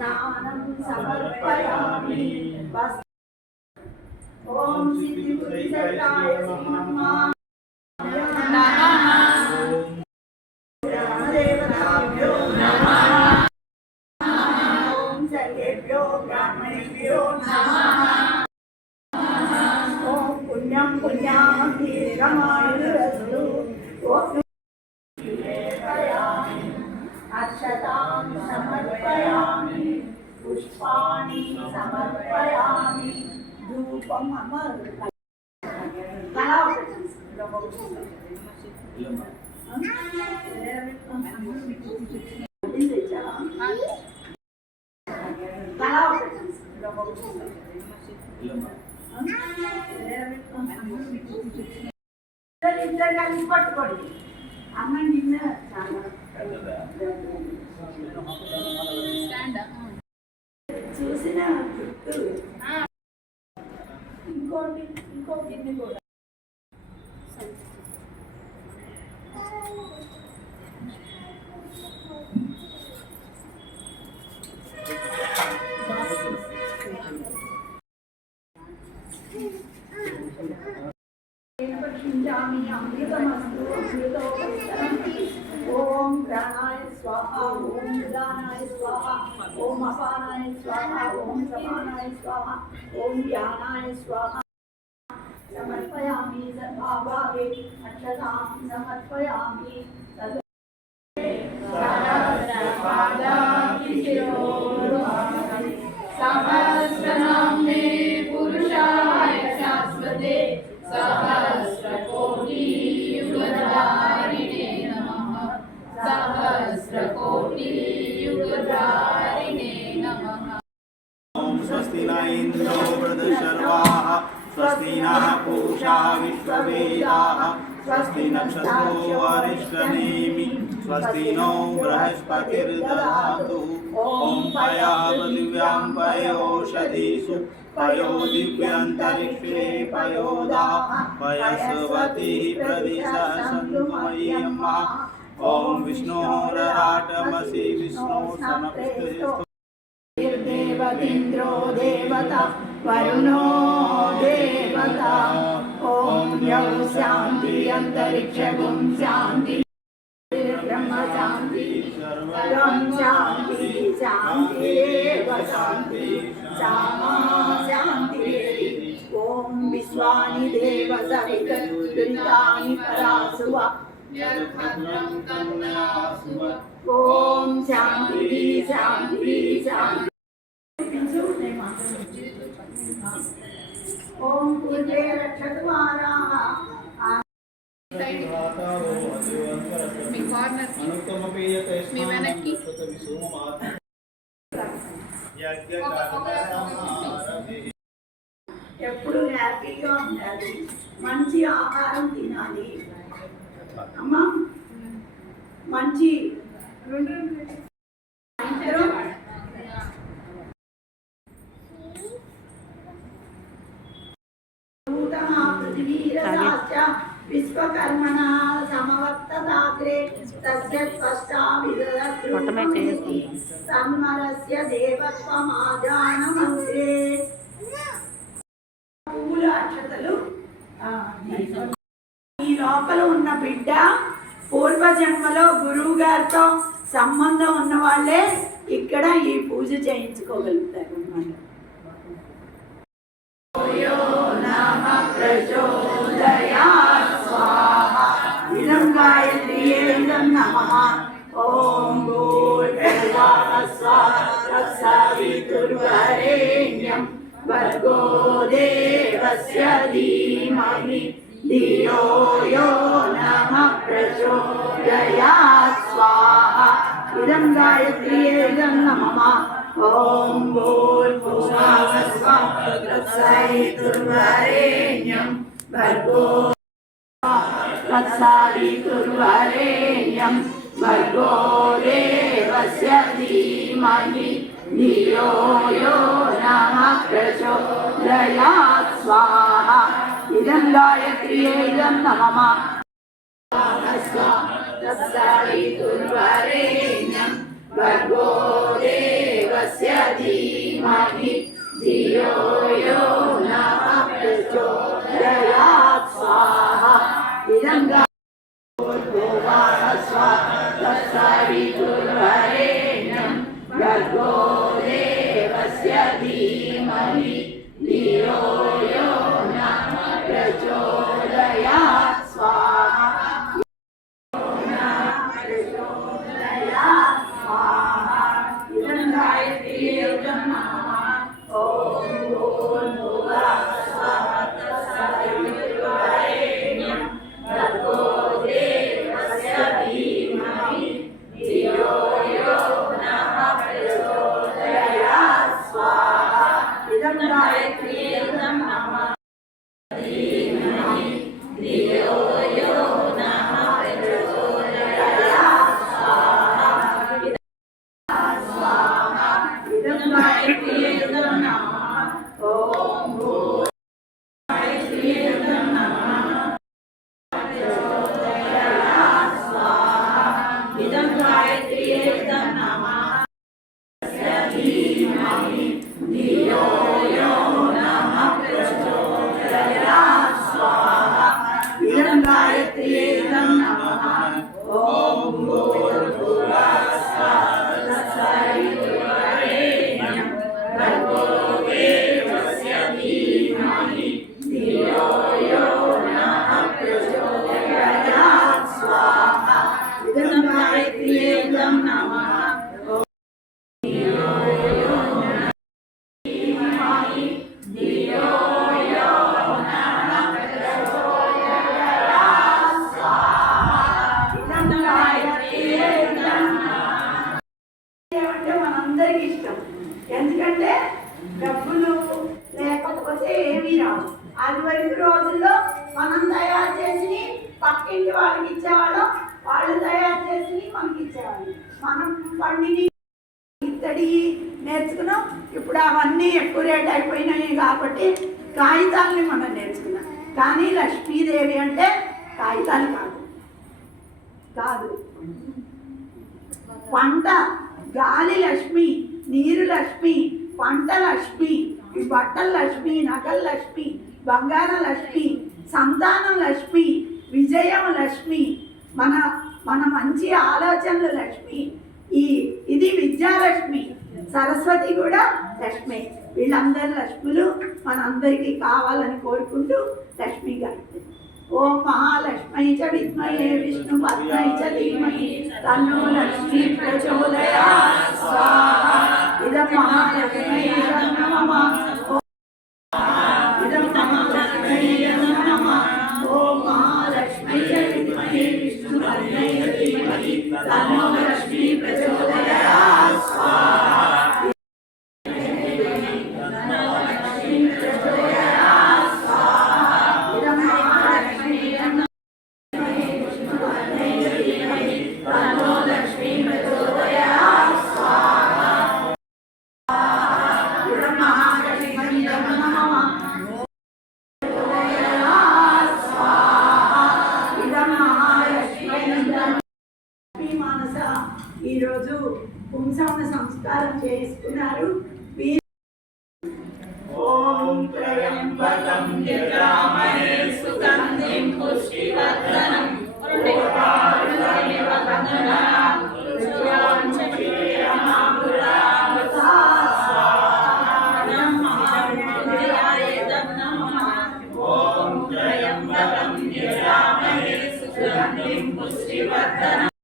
स्नानं समर्पयामि। ओम सिद्धिबुद्धिसत्ताय नमः। देवताभ्यो नमः। ओम सर्वेभ्यो ब्राह्मणेभ्यो नमः। ओम पुण्यं पुण्यामतीरमायुरस्तु। अक्षतां समर्पयामि। पुष्पाणि समर्पयामि। धूपम् समर्पयामि। పట్టుకోండి అమ్మ నిన్న చూసిన ఇంకోటి ఇంకో గిన్నె కూడా पक्षिंजामि अमृतमस्तु अमृतोपस्करम्। ओम प्राणाय स्वाहा। ओम उदानाय स्वाहा। ओम अपानाय स्वाहा। ओम समानाय स्वाहा। ओम ज्ञानाय स्वाहा। समर्पयामि सर्वाभावे अक्षतां समर्पयामि। सहस्रनाम्ने पुरुषाय शाश्वते सहस्रकोटियुगधारिणे नमः। सहस्रकोटियुगधारिणे नमः। ओम स्वस्ति न इंद्रो वृद्धशर्वाः। स्वस्ति नः पूषा विश्ववेदाः। स्वस्ति नक्षत्रो अरिष्टनेमि। स्वस्ति नो बृहस्पतिर्दधातु। ओम पया पृथिव्यां पयोषधीषु पयो दिव्यन्तरिक्षे पयोदा पयस्वती प्रदिशः सन्तु मह्यम्। ओम विष्णोरराटमसि विष्णु सनपतिस्तु। देवतीन्द्रो देवता वरुणो देवता। ओम यौ शान्ति अन्तरिक्षगुं शान्ति ब्रह्म शान्ति सर्वं शान्ति शान्ति एव शान्ति सामा शान्ति। ओम विश्वानि देव सवितुरितानि परासुव ओम शान्ति शान्ति शान्ति। ओम पूर्वे रक्षतु माराः। మీ వెనక్కి ఎప్పుడు హ్యాపీగా ఉండాలి, మంచి ఆహారం తినాలి అమ్మా. మంచి విశ్వకర్మణ సమవర్తదాగ్రే తస్య స్పష్టా విదధృతి సన్మరస్య దేవత్వమాజానమంత్రే. పూల అక్షతలు ఈ లోపల ఉన్న బిడ్డ పూర్వజన్మలో గురువు గారితో సంబంధం ఉన్న వాళ్ళే ఇక్కడ ఈ పూజ చేయించుకోగలుగుతారు అన్నమాట. इदं गायत्र्यै इदं नमः। ॐ भूर्भुवस्सवितुर्वरेण्यं भर्गो देवस्य धीमहि धियो यो नः प्रचोदयात् स्वाहा। इदं गायत्र्यै इदं नमः। ॐ भूर्भुवस्सवितुर्वरेण्यं भर्गो तत्सवितुर्वरेण्यं भर्गो देवस्य धीमहि धियो यो नः प्रचोदयात् स्वाहा। इदं गायत्र्यै इदं नमः। तत्सवितुर्वरेण्यं भर्गो देवस्य देवस्य धीमहि धियो यो नः प्रचोदयात् स्वाहा इदं तत्सवितुर्वरेण्यं भर्गो देवस्य धीमहि धियो यो नः प्रचोदयात् स्वाहा प्रचोदयात् स्वाहा इदं गायत्रीयं नमः ॐ भूर्भुवः स्वः तत्सवितुर्वरेण्यं भर्गो देवस्य धीमहि धियो यो नः प्रचोदयात् स्वाहा इदं गायत्रीयं नमः धीमहि धियो यो नः प्रचोदयात् स्वाहा स्वाहा इदं गायत्रीयं नमः ॐ गायत्रीयं नमः प्रचोदयात् स्वाहा इदं गायत्रीयं नमः धीमहि धियो यो नः प्रचोदयात् स्वाहा इदं गायत्रीयं नमः ॐ भूर्भुवः स्वः तत्सवितुर्वरेण्यं भर्गो देवस्य धीमहि धियो यो नः प्रचोदयात् स्वाहा इदं गायत्रीयं नमः धीमहि धियो यो नः प्रचोदयात् स्वाहा इदं गायत्रीयं नमः అంటే మనందరికి ఇష్టం. ఎందుకంటే డబ్బులు లేకపోతే ఏమీ రావు. అది వరకు రోజుల్లో మనం తయారు చేసి పక్కింటి వాళ్ళకి ఇచ్చేవాళ్ళం, వాళ్ళు తయారు చేసి మనకి ఇచ్చేవాళ్ళం. మనం పండిని ఇత్తడి నేర్చుకున్నాం. ఇప్పుడు అవన్నీ ఎక్కువ రేట్ అయిపోయినాయి కాబట్టి కాగితాలని మనం నేర్చుకున్నాం. కానీ లక్ష్మీదేవి అంటే కాగితాలు కాదు పంట, గాలి లక్ష్మి, నీరు లక్ష్మి, పంట లక్ష్మి, ఈ బట్టల లక్ష్మి, నగల లక్ష్మి, బంగార లక్ష్మి, సంతానం లక్ష్మి, విజయం లక్ష్మి, మన మన మంచి ఆలోచనలు లక్ష్మి, ఇది విద్యాలక్ష్మి, సరస్వతి కూడా లక్ష్మి. వీళ్ళందరి లక్ష్ములు మనందరికీ కావాలని కోరుకుంటూ లక్ష్మి గారు ఓం మహాలక్ష్మై చ విద్మహే విష్ణుపత్నై చ ధీమహి తన్నో లక్ష్మీ ప్రచోదయాత్ స్వాహా ఇదం మహాలక్ష్మై నమః ఇదం మహాలక్ష్మై నమః ఓం మహాలక్ష్మై చ విద్మహే విష్ణుపత్నై చ ధీమహి తన్నో లక్ష్మీ ప్రచోదయాత్ స్వాహా ఈరోజు పుంసవన సంస్కారం చేసుకున్నారు. ఓం త్రయంబకం యజామహే సుగంధిం పుష్టివర్ధనం ఉర్వారుకమివ బంధనానాం రుజువాంఛిరేయమామృతామృతా స్వాహానం మహామృత్యుంజయాయ నమః. ఓం త్రయంబకం యజామహే సుగంధిం పుష్టివర్ధనం